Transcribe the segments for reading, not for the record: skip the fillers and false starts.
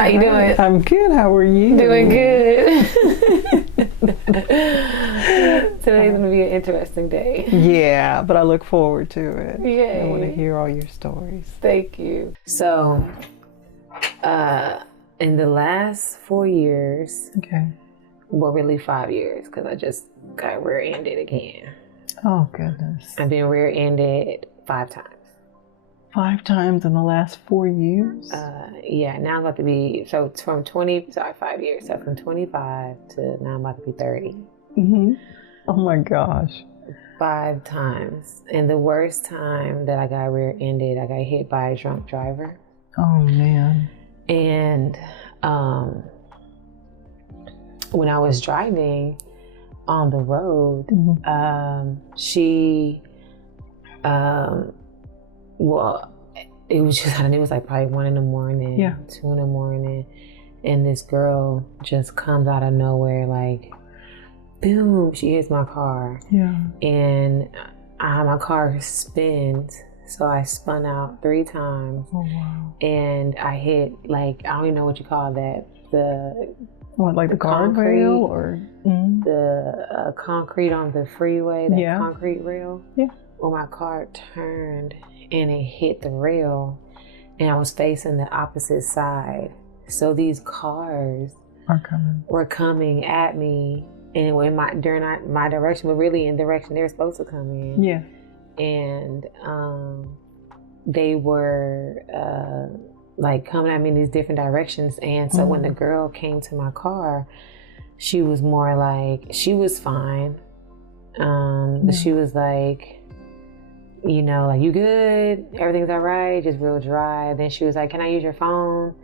How you doing? I'm good. How are you? Doing good. Today's going to be an interesting day. Yeah, but I look forward to it. Yay. I want to hear all your stories. Thank you. So, in the last 4 years, Okay. well, really 5 years, because I just got rear-ended again. Oh, goodness. I've been rear-ended 5 times. 5 times in the last 4 years? Yeah, now I'm about to be, so from 5 years. So from 25 to now I'm about to be 30. Mm-hmm. Oh my gosh. 5 times. And the worst time that I got rear-ended, I got hit by a drunk driver. Oh man. And when I was driving on the road, well, it was just, it was like probably 1 in the morning, 2 in the morning, and this girl just comes out of nowhere, like, boom, she hits my car. Yeah. And my car spins, so I spun out 3 times. Oh wow. And I hit, like, I don't even know what you call that, the guardrail or the concrete on the freeway, that concrete rail. Yeah. Well, my car turned and it hit the rail, and I was facing the opposite side. So these cars were coming at me, and during my direction, but really in the direction they were supposed to come in. Yeah. And they were like coming at me in these different directions. And so when the girl came to my car, she was more like, she was fine. But she was like, you know, like, you good? Everything's all right? Just real dry. Then she was like, can I use your phone?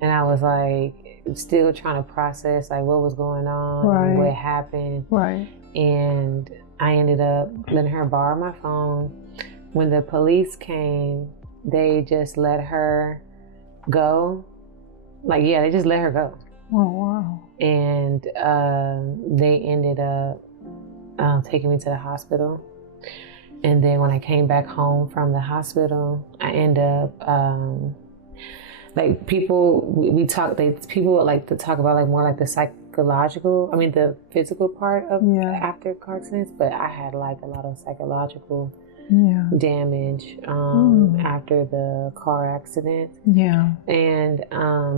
And I was like, still trying to process like what was going on, and what happened. Right. And I ended up letting her borrow my phone. When the police came, they just let her go. Like, yeah, they just let her go. Oh, wow. And they ended up taking me to the hospital. And then when I came back home from the hospital, I ended up, like, people would like to talk about like more like the the physical part of after car accidents, but I had like a lot of psychological damage after the car accident. Yeah. And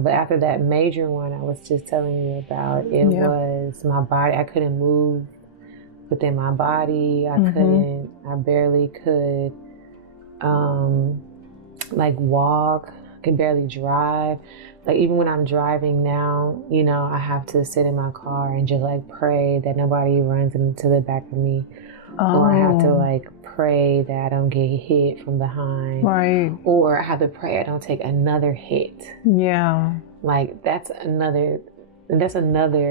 but after that major one I was just telling you about, it was my body. I couldn't move within my body. I barely could like walk. I could barely drive. Like, even when I'm driving now, you know, I have to sit in my car and just like pray that nobody runs into the back of me. Or I have to like pray that I don't get hit from behind. Right. Or I have to pray I don't take another hit. Yeah. Like, that's another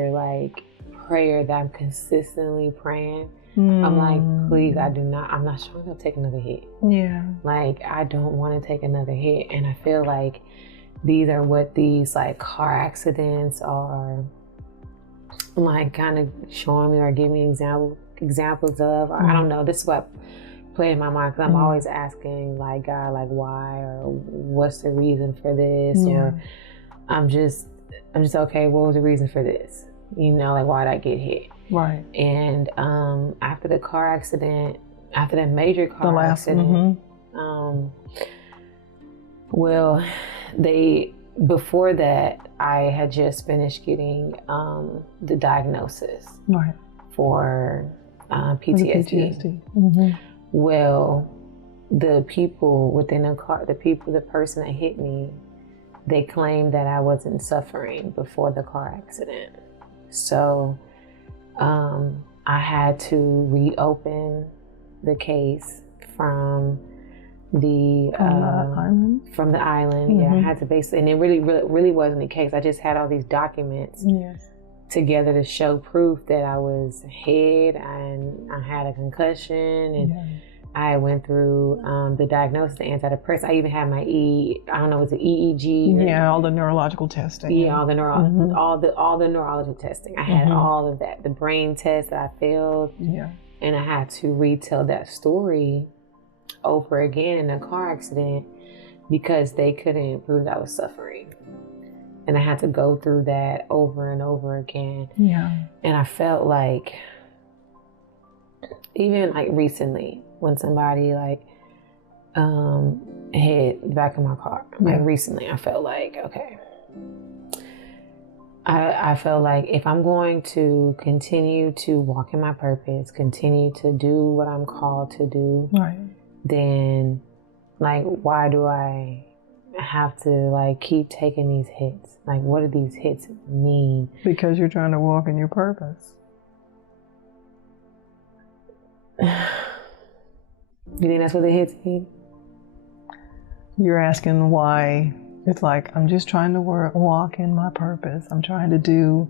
like prayer that I'm consistently praying. I'm like, please, I'm not trying to take another hit. Yeah. Like, I don't want to take another hit. And I feel like these are what these like car accidents are like kind of showing me or giving me examples of. Or, I don't know, this is what played in my mind, because I'm always asking like, God, like, why, or what's the reason for this? Or I'm just okay, what was the reason for this? You know, like, why did I get hit? Right. And after the car accident, after that major car accident, well, before that, I had just finished getting the diagnosis for PTSD. Well, the people within the car, the person that hit me, they claimed that I wasn't suffering before the car accident. So I had to reopen the case from the island. Yeah, I had to basically, and it really wasn't the case. I just had all these documents together to show proof that I was hit and I had a concussion, and I went through the diagnosis, the antidepressant. I even had my it's an EEG. All the neurological testing. Yeah, all the neurological testing. I had all of that. The brain test that I failed. Yeah. And I had to retell that story over again in a car accident because they couldn't prove that I was suffering. And I had to go through that over and over again. Yeah. And I felt like, even like recently, when somebody like hit the back of my car, like recently, I felt like, okay, I felt like if I'm going to continue to walk in my purpose, continue to do what I'm called to do, right, then like, why do I have to like keep taking these hits? Like, what do these hits mean? Because you're trying to walk in your purpose. You think that's what the hits mean? You're asking why. It's like, I'm just trying to walk in my purpose. I'm trying to do,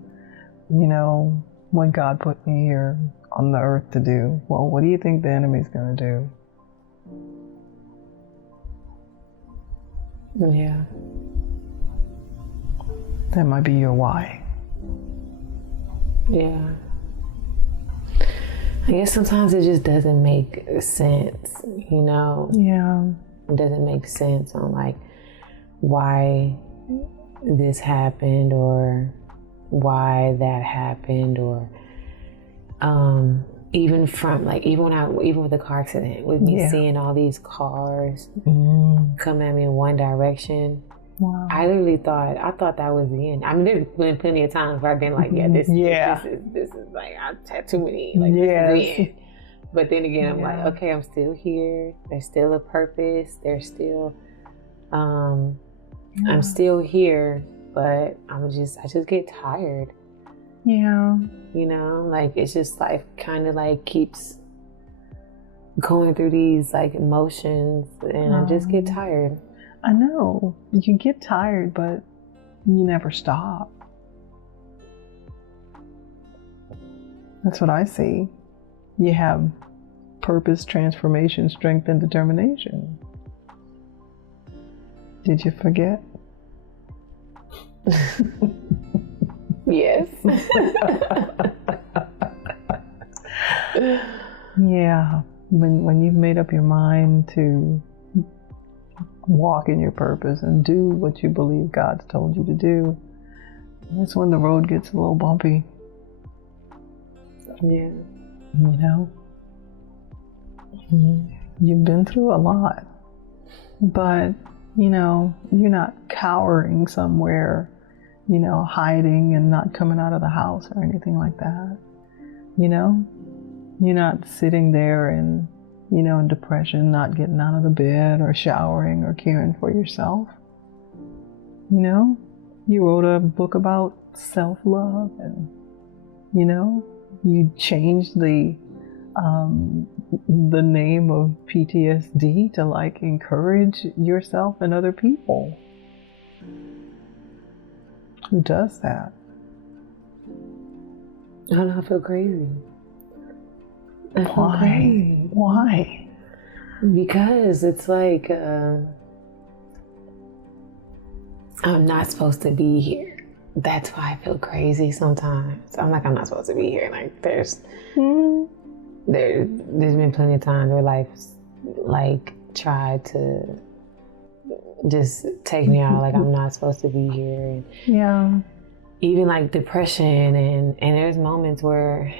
what God put me here on the earth to do. Well, what do you think the enemy's going to do? Yeah. That might be your why. Yeah. I guess sometimes it just doesn't make sense, Yeah. It doesn't make sense on like why this happened or why that happened, or even with the car accident, with me seeing all these cars come at me in one direction. Wow. I literally thought that was the end. I mean, there's been plenty of times where I've been like, this is like, I've had too many, like, this is the end. But then again, I'm like, okay, I'm still here. There's still a purpose. There's still, I'm still here, but I just get tired. Yeah. Like, it's just life kind of like keeps going through these like emotions, and I just get tired. I know. You get tired, but you never stop. That's what I see. You have purpose, transformation, strength, and determination. Did you forget? Yes. Yeah. When you've made up your mind to walk in your purpose and do what you believe God's told you to do, that's when the road gets a little bumpy. Yeah. You've been through a lot, but you're not cowering somewhere, hiding and not coming out of the house or anything like that. You're not sitting there and in depression, not getting out of the bed or showering or caring for yourself. You wrote a book about self-love, and you changed the name of PTSD to like encourage yourself and other people. Who does that? I don't know, I feel crazy. Why? Why? Because it's like, I'm not supposed to be here. That's why I feel crazy sometimes. I'm like, I'm not supposed to be here. Like, there's been plenty of times where life's like tried to just take me out. Like, I'm not supposed to be here. And even like depression, and there's moments where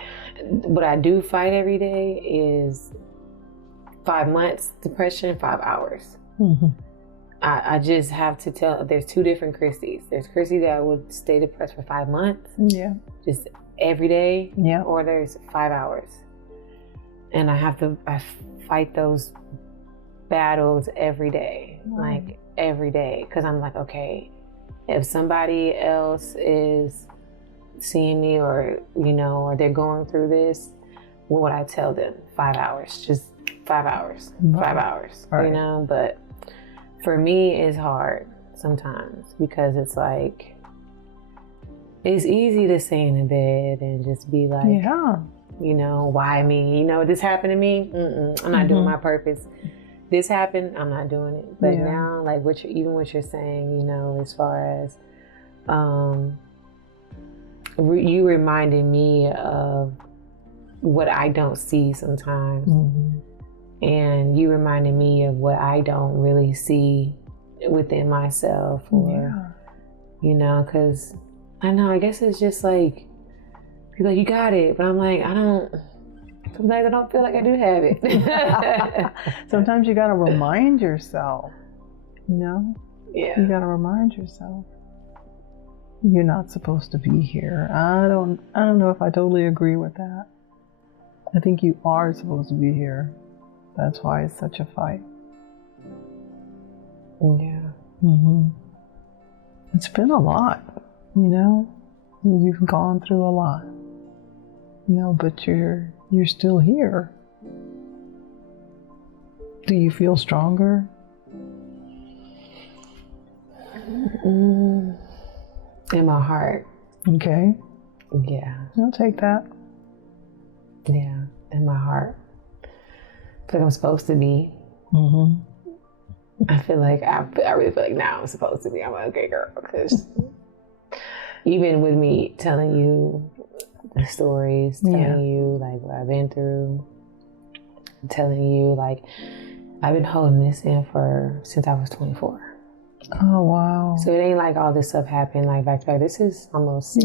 what I do fight every day is 5 months depression, 5 hours. I just have to tell, there's two different Kristies. There's Kristie that would stay depressed for 5 months. Yeah. Just every day. Yeah. Or there's 5 hours. And I fight those battles every day. Right. Like every day. Because I'm like, okay, if somebody else is seeing me or they're going through this, what would I tell them? 5 hours. Just 5 hours. Right. 5 hours. Right. But for me, it's hard sometimes because it's like, it's easy to stay in the bed and just be like, why me? This happened to me? I'm not doing my purpose. This happened, I'm not doing it. But now, like what you're saying, as far as, you reminded me of what I don't see sometimes. And you reminded me of what I don't really see within myself, or you know, because I know, I guess it's just like, people like, you got it, but I'm like, sometimes I don't feel like I do have it. Sometimes you got to remind yourself, you know? Yeah. You got to remind yourself. You're not supposed to be here. I don't know if I totally agree with that. I think you are supposed to be here. That's why it's such a fight. Yeah. Mm-hmm. It's been a lot, you know? You've gone through a lot. You know, but you're still here. Do you feel stronger? In my heart. Okay. Yeah. I'll take that. Yeah, in my heart. I feel like I'm supposed to be. Mm-hmm. I feel like, I really feel like now I'm supposed to be. I'm like, okay, girl, because even with me telling you the stories, telling you like what I've been through, telling you like I've been holding this in since I was 24. Oh wow! So it ain't like all this stuff happened like back to back. This is almost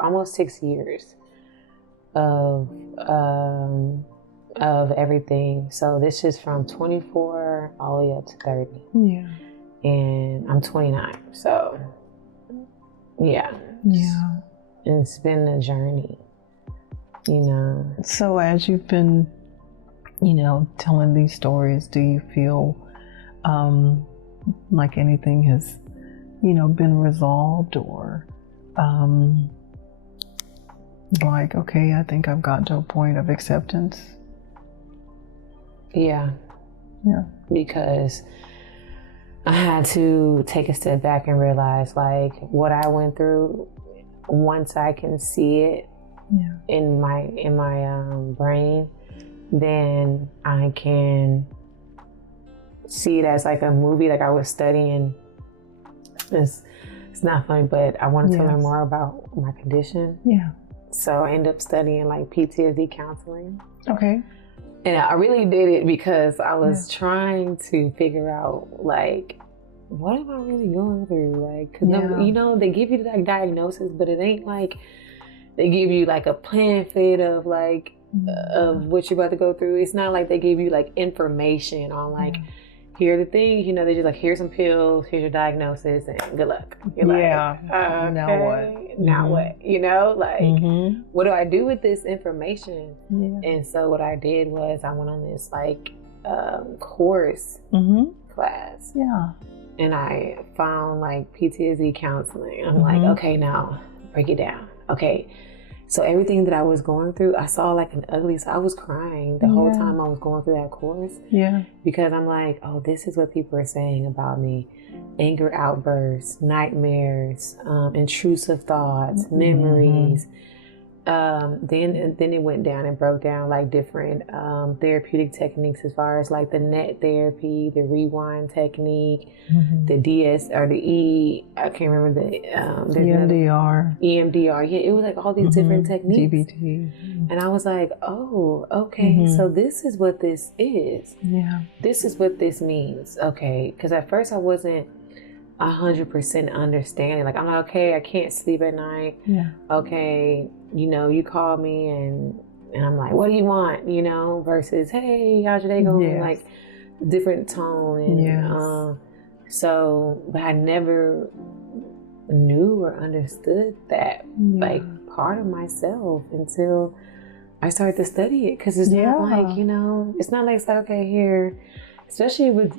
almost 6 years of everything. So this is from 24 all the way up to 30. Yeah. And I'm 29. So yeah. Yeah. It's been a journey, you know. So as you've been, you know, telling these stories, do you feel like anything has, you know, been resolved, or like, okay, I think I've gotten to a point of acceptance? Yeah. Yeah. Because I had to take a step back and realize like what I went through, once I can see it in my brain, then I can see it as like a movie. Like I was studying, it's not funny, but I wanted to learn more about my condition. Yeah. So I ended up studying like PTSD counseling. Okay. And I really did it because I was trying to figure out like, what am I really going through? Like, cause you know, they give you the diagnosis, but it ain't like they give you like a pamphlet of like, of what you're about to go through. It's not like they give you like information on like, here are the things, you know, they just like, here's some pills, here's your diagnosis, and good luck. You're like, okay, now what? Now what? You know, like, what do I do with this information? Yeah. And so what I did was I went on this like course class. Yeah. And I found like PTSD counseling. I'm like, okay, now break it down. Okay. So everything that I was going through, I saw like an ugly, so I was crying the whole time I was going through that course. Yeah. Because I'm like, oh, this is what people are saying about me. Anger outbursts, nightmares, intrusive thoughts, memories. Then it went down and broke down like different therapeutic techniques, as far as like the net therapy, the rewind technique, the DS or the E. I can't remember the EMDR. EMDR. Yeah, it was like all these different techniques. GBT. And I was like, oh, okay, so this is what this is. Yeah. This is what this means. Okay, because at first I wasn't 100% understanding. Like I'm like, okay, I can't sleep at night. Yeah. Okay, you know, you call me and I'm like, what do you want? You know, versus, hey, how's your day going? Like different tone. And so, but I never knew or understood that like part of myself until I started to study it. Because it's not like, you know, it's not like it's like, okay, here, especially with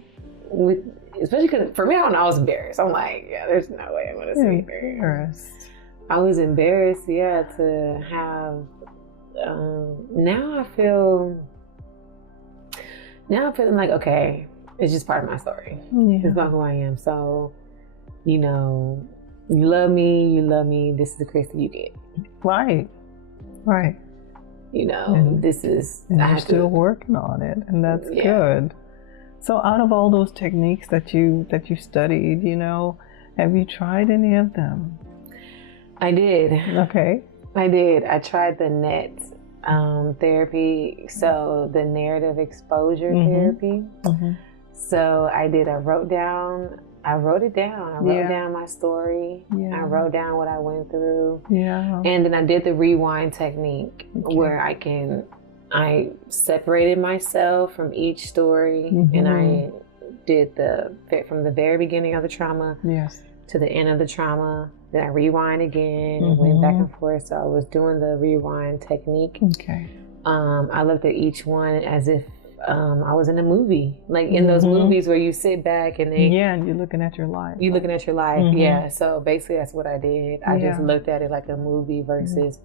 especially because for me, I was embarrassed. I'm like, yeah, there's no way I'm going to say embarrassed. I was embarrassed, to have, now I'm feeling like, okay, it's just part of my story. Yeah. It's not who I am. So, you know, you love me, this is the Kristie you get. Right. Right. You know, this is... And you're still working on it, and that's good. So out of all those techniques that you studied, you know, have you tried any of them? I did. Okay. I did. I tried the NET therapy, so the narrative exposure therapy. So I wrote down I wrote it down. I wrote down my story. I wrote down what I went through. Yeah. And then I did the rewind technique where I separated myself from each story, and I did from the very beginning of the trauma to the end of the trauma. Then I rewind again and went back and forth. So I was doing the rewind technique. Okay. I looked at each one as if I was in a movie, like in those movies where you sit back and and you're looking at your life. You're looking at your life, yeah. So basically, that's what I did. I just looked at it like a movie versus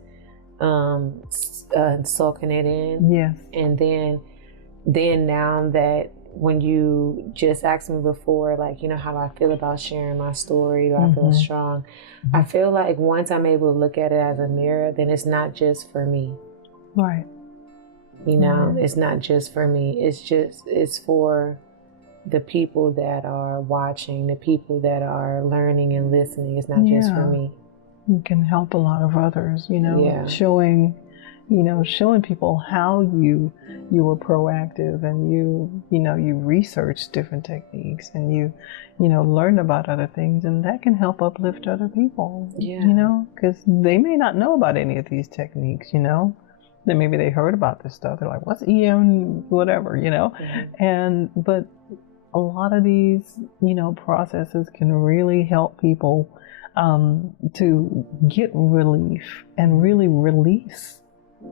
soaking it in. Yes. And then now that when you just asked me before, like, you know, how do I feel about sharing my story? Do I feel strong? I feel like once I'm able to look at it as a mirror, then it's not just for me. Right. You know, it's not just for me. It's for the people that are watching, the people that are learning and listening. It's not just for me. You can help a lot of others, you know, showing people how you were proactive, and you researched different techniques, and you learn about other things, and that can help uplift other people, you know, because they may not know about any of these techniques, you know. Then maybe they heard about this stuff. They're like, what's EM, whatever, you know? But a lot of these, you know, processes can really help people to get relief and really release,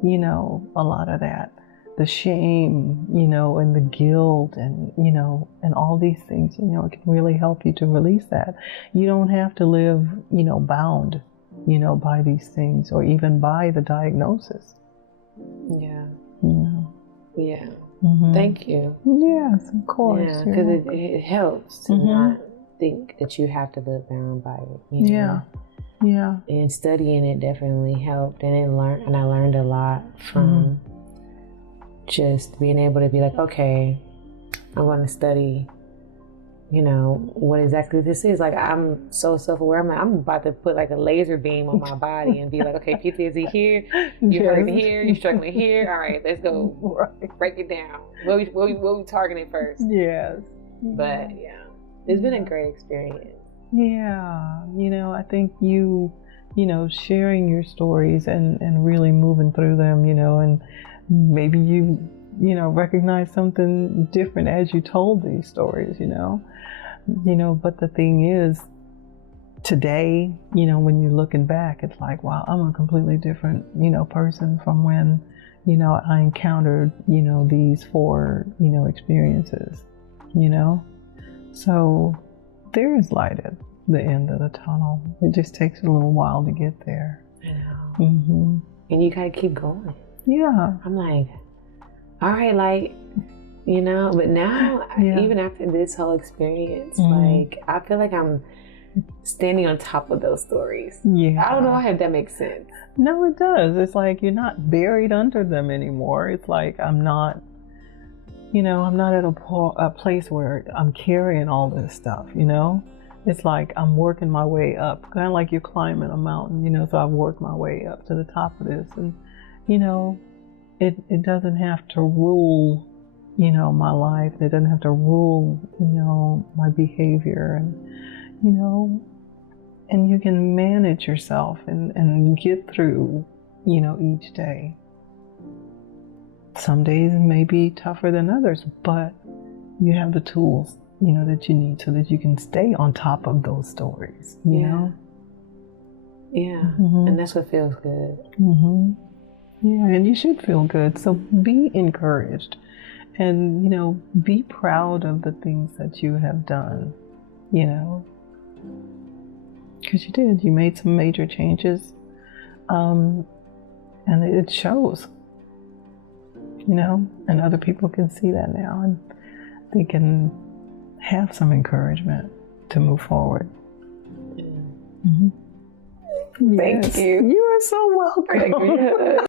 you know, a lot of that. The shame, you know, and the guilt and, you know, and all these things, you know, it can really help you to release that. You don't have to live, you know, bound, you know, by these things or even by the diagnosis. Yeah. Yeah. Thank you. Yes, of course. Yeah, because it helps to not think that you have to live bound by it. You know? Yeah. And studying it definitely helped, and I learned a lot from just being able to be like, okay, I'm going to study, you know, what exactly this is. Like, I'm so self-aware. I'm about to put like a laser beam on my body and be like, okay, PTSD here, you're hurting here, you're struggling here. All right, let's go break it down. What we targeting first? Yes. But it's been a great experience. Yeah, you know, I think you know, sharing your stories and really moving through them, you know, and maybe you know, recognize something different as you told these stories, you know, but the thing is, today, you know, when you're looking back, it's like, wow, I'm a completely different, you know, person from when, you know, I encountered, you know, these 4, you know, experiences, you know, so there is light at the end of the tunnel. It just takes a little while to get there. Yeah. And you gotta keep going. Yeah. I'm like, all right, like, you know, but now, even after this whole experience, like, I feel like I'm standing on top of those stories. Yeah. I don't know if that makes sense. No, it does. It's like you're not buried under them anymore. It's like I'm not at a place where I'm carrying all this stuff, you know? It's like I'm working my way up, kind of like you're climbing a mountain, you know, so I've worked my way up to the top of this. And, you know, it doesn't have to rule, you know, my life. It doesn't have to rule, you know, my behavior. And, you know, and you can manage yourself and get through, you know, each day. Some days may be tougher than others, but you have the tools, you know, that you need so that you can stay on top of those stories, you know? Yeah, and that's what feels good. Yeah, and you should feel good. So be encouraged and, you know, be proud of the things that you have done, you know, because you did. You made some major changes, and it shows, you know, and other people can see that now, and they can have some encouragement to move forward. Thank you. You are so welcome.